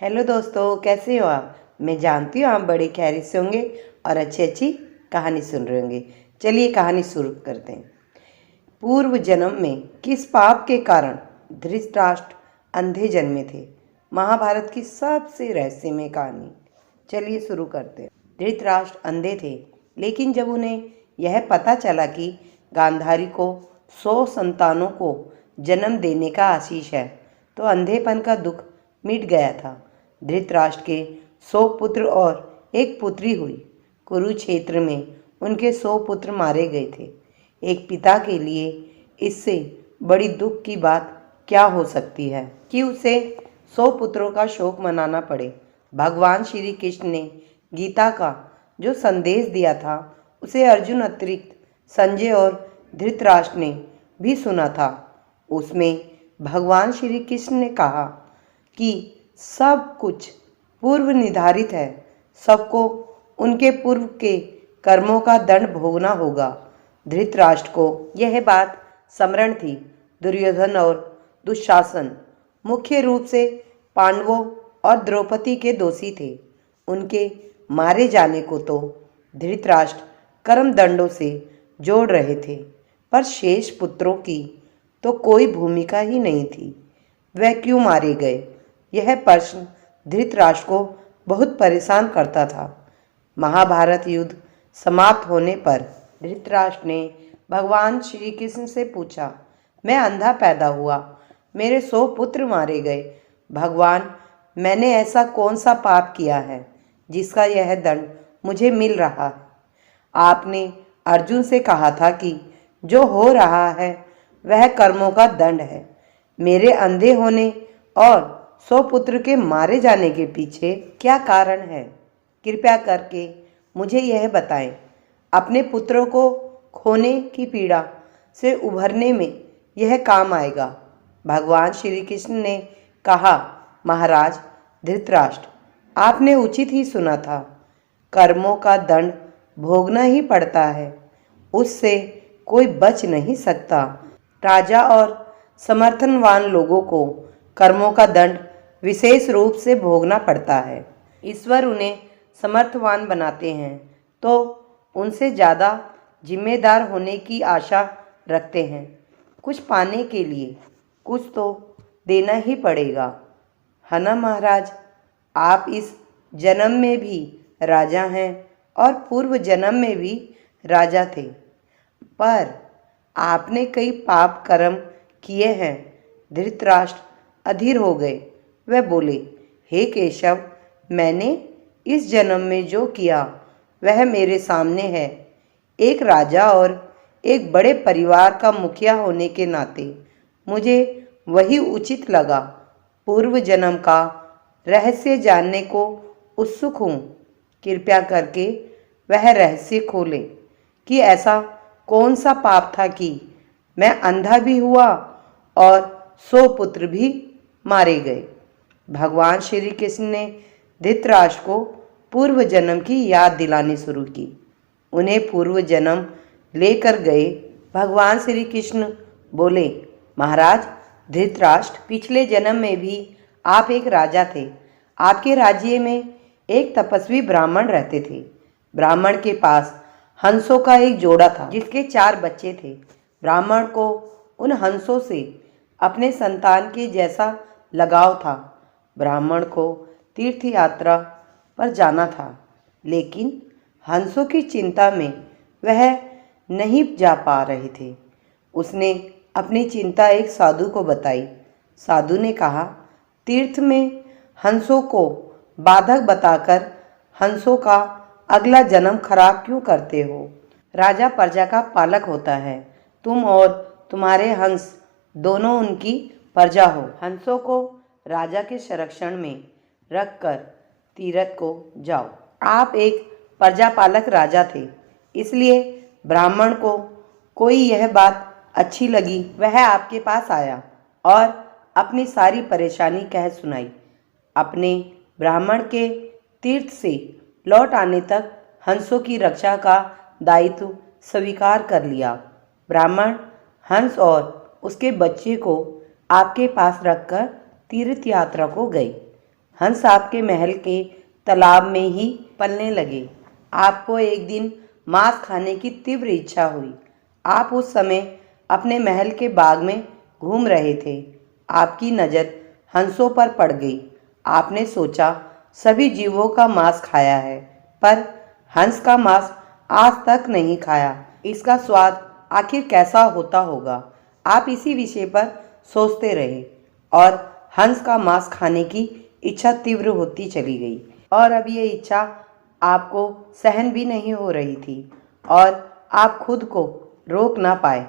Hello दोस्तों, कैसे हो आप। मैं जानती हूँ आप बड़े खैरियत से होंगे और अच्छी अच्छी कहानी सुन रहे होंगे। चलिए कहानी शुरू करते हैं। पूर्व जन्म में किस पाप के कारण धृतराष्ट्र अंधे जन्मे थे। महाभारत की सबसे रहस्यमय कहानी। चलिए शुरू करते हैं। धृतराष्ट्र अंधे थे, लेकिन जब उन्हें यह पता चला कि गांधारी को 100 संतानों को जन्म देने का आशीष है, तो अंधेपन का दुख मिट गया था। धृतराष्ट्र के 100 पुत्र और एक पुत्री हुई। कुरुक्षेत्र में उनके 100 पुत्र मारे गए थे। एक पिता के लिए इससे बड़ी दुख की बात क्या हो सकती है कि उसे 100 पुत्रों का शोक मनाना पड़े। भगवान श्री कृष्ण ने गीता का जो संदेश दिया था, उसे अर्जुन अतिरिक्त संजय और धृतराष्ट्र ने भी सुना था। उसमें भगवान श्री कृष्ण ने कहा कि सब कुछ पूर्व निर्धारित है, सबको उनके पूर्व के कर्मों का दंड भोगना होगा। धृतराष्ट्र को यह बात स्मरण थी। दुर्योधन और दुशासन मुख्य रूप से पांडवों और द्रौपदी के दोषी थे। उनके मारे जाने को तो धृतराष्ट्र कर्म दंडों से जोड़ रहे थे, पर शेष पुत्रों की तो कोई भूमिका ही नहीं थी। वह क्यों मारे गए, यह प्रश्न धृतराष्ट्र को बहुत परेशान करता था। महाभारत युद्ध समाप्त होने पर धृतराष्ट्र ने भगवान श्री कृष्ण से पूछा, मैं अंधा पैदा हुआ, मेरे 100 पुत्र मारे गए। भगवान, मैंने ऐसा कौन सा पाप किया है जिसका यह दंड मुझे मिल रहा है। आपने अर्जुन से कहा था कि जो हो रहा है वह कर्मों का दंड है। मेरे अंधे होने और 100 पुत्र के मारे जाने के पीछे क्या कारण है, कृपया करके मुझे यह बताएं। अपने पुत्रों को खोने की पीड़ा से उभरने में यह काम आएगा। भगवान श्री कृष्ण ने कहा, महाराज धृतराष्ट्र, आपने उचित ही सुना था। कर्मों का दंड भोगना ही पड़ता है, उससे कोई बच नहीं सकता। राजा और समर्थनवान लोगों को कर्मों का दंड विशेष रूप से भोगना पड़ता है। ईश्वर उन्हें समर्थवान बनाते हैं तो उनसे ज़्यादा जिम्मेदार होने की आशा रखते हैं। कुछ पाने के लिए कुछ तो देना ही पड़ेगा, है ना महाराज। आप इस जन्म में भी राजा हैं और पूर्व जन्म में भी राजा थे, पर आपने कई पाप कर्म किए हैं। धृतराष्ट्र अधीर हो गए। वह बोले, हे केशव, मैंने इस जन्म में जो किया वह मेरे सामने है। एक राजा और एक बड़े परिवार का मुखिया होने के नाते मुझे वही उचित लगा। पूर्व जन्म का रहस्य जानने को उत्सुक हूँ। कृपया करके वह रहस्य खोलें कि ऐसा कौन सा पाप था कि मैं अंधा भी हुआ और 100 पुत्र भी मारे गए। भगवान श्री कृष्ण ने धृतराष्ट्र को पूर्व जन्म की याद दिलानी शुरू की। उन्हें पूर्व जन्म लेकर गए। भगवान श्री कृष्ण बोले, महाराज धृतराष्ट्र, पिछले जन्म में भी आप एक राजा थे। आपके राज्य में एक तपस्वी ब्राह्मण रहते थे। ब्राह्मण के पास हंसों का एक जोड़ा था जिसके 4 बच्चे थे। ब्राह्मण को उन हंसों से अपने संतान के जैसा लगाव था। ब्राह्मण को तीर्थ यात्रा पर जाना था, लेकिन हंसों की चिंता में वह नहीं जा पा रहे थे। उसने अपनी चिंता एक साधु को बताई। साधु ने कहा, तीर्थ में हंसों को बाधक बताकर हंसों का अगला जन्म खराब क्यों करते हो। राजा प्रजा का पालक होता है। तुम और तुम्हारे हंस दोनों उनकी प्रजा हो। हंसों को राजा के संरक्षण में रखकर तीर्थ को जाओ। आप एक प्रजापालक राजा थे, इसलिए ब्राह्मण को कोई यह बात अच्छी लगी। वह आपके पास आया और अपनी सारी परेशानी कह सुनाई। अपने ब्राह्मण के तीर्थ से लौट आने तक हंसों की रक्षा का दायित्व स्वीकार कर लिया। ब्राह्मण हंस और उसके बच्चे को आपके पास रखकर तीर्थ यात्रा को गए। हंस आपके महल के तालाब में ही पलने लगे। आपको एक दिन मांस खाने की तीव्र इच्छा हुई। आप उस समय अपने महल के बाग में घूम रहे थे। आपकी नज़र हंसों पर पड़ गई। आपने सोचा सभी जीवों का मांस खाया है, पर हंस का मांस आज तक नहीं खाया। इसका स्वाद आखिर कैसा होता होगा। आप इसी विषय पर सोचते रहे और हंस का मांस खाने की इच्छा तीव्र होती चली गई। और अब ये इच्छा आपको सहन भी नहीं हो रही थी और आप खुद को रोक ना पाए।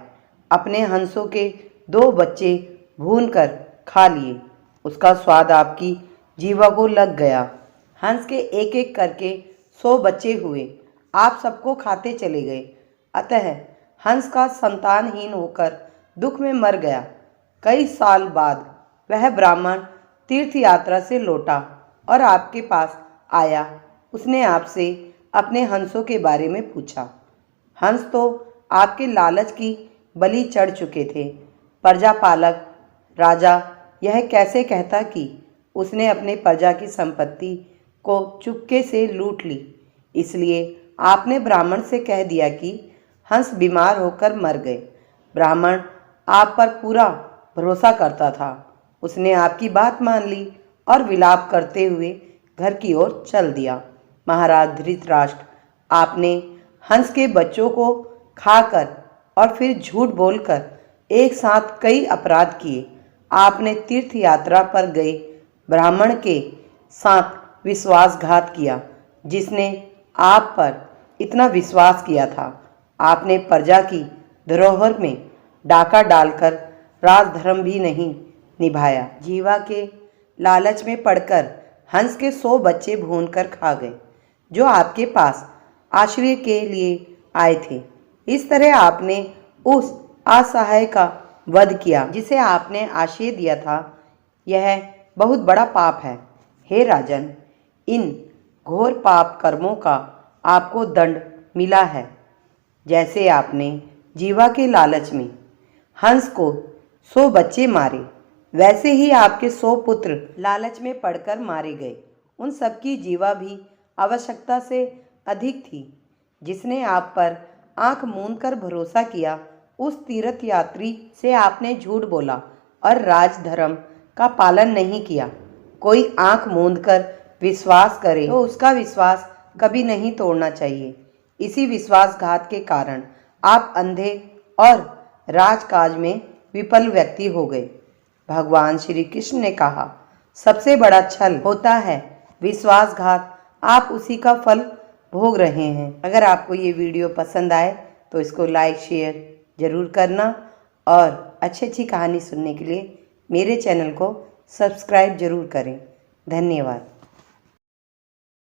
अपने हंसों के 2 बच्चे भून कर खा लिए। उसका स्वाद आपकी जीवा को लग गया। हंस के एक एक करके 100 बच्चे हुए। आप सबको खाते चले गए। अतः हंस का संतानहीन होकर दुख में मर गया। कई साल बाद वह ब्राह्मण तीर्थ यात्रा से लौटा और आपके पास आया। उसने आपसे अपने हंसों के बारे में पूछा। हंस तो आपके लालच की बलि चढ़ चुके थे। प्रजापालक राजा यह कैसे कहता कि उसने अपने प्रजा की संपत्ति को चुपके से लूट ली। इसलिए आपने ब्राह्मण से कह दिया कि हंस बीमार होकर मर गए। ब्राह्मण आप पर पूरा भरोसा करता था। उसने आपकी बात मान ली और विलाप करते हुए घर की ओर चल दिया। महाराज धृतराष्ट्र, आपने हंस के बच्चों को खाकर और फिर झूठ बोलकर एक साथ कई अपराध किए। आपने तीर्थ यात्रा पर गए ब्राह्मण के साथ विश्वासघात किया, जिसने आप पर इतना विश्वास किया था। आपने प्रजा की धरोहर में डाका डालकर राजधर्म भी नहीं निभाया। जीवा के लालच में पड़कर हंस के 100 बच्चे भूनकर खा गए, जो आपके पास आश्रय के लिए आए थे। इस तरह आपने उस असहाय का वध किया जिसे आपने आश्रय दिया था। यह बहुत बड़ा पाप है। हे राजन, इन घोर पाप कर्मों का आपको दंड मिला है। जैसे आपने जीवा के लालच में हंस को 100 बच्चे मारे, वैसे ही आपके 100 पुत्र लालच में पड़कर मारे गए। उन सबकी जीवा भी आवश्यकता से अधिक थी। जिसने आप पर आंख मूंदकर भरोसा किया, उस तीर्थ यात्री से आपने झूठ बोला और राजधर्म का पालन नहीं किया। कोई आंख मूंदकर विश्वास करे तो उसका विश्वास कभी नहीं तोड़ना चाहिए। इसी विश्वासघात के कारण आप अंधे और राजकाज में विफल व्यक्ति हो गए। भगवान श्री कृष्ण ने कहा, सबसे बड़ा छल होता है विश्वासघात। आप उसी का फल भोग रहे हैं। अगर आपको ये वीडियो पसंद आए तो इसको लाइक शेयर ज़रूर करना और अच्छी कहानी सुनने के लिए मेरे चैनल को सब्सक्राइब ज़रूर करें। धन्यवाद।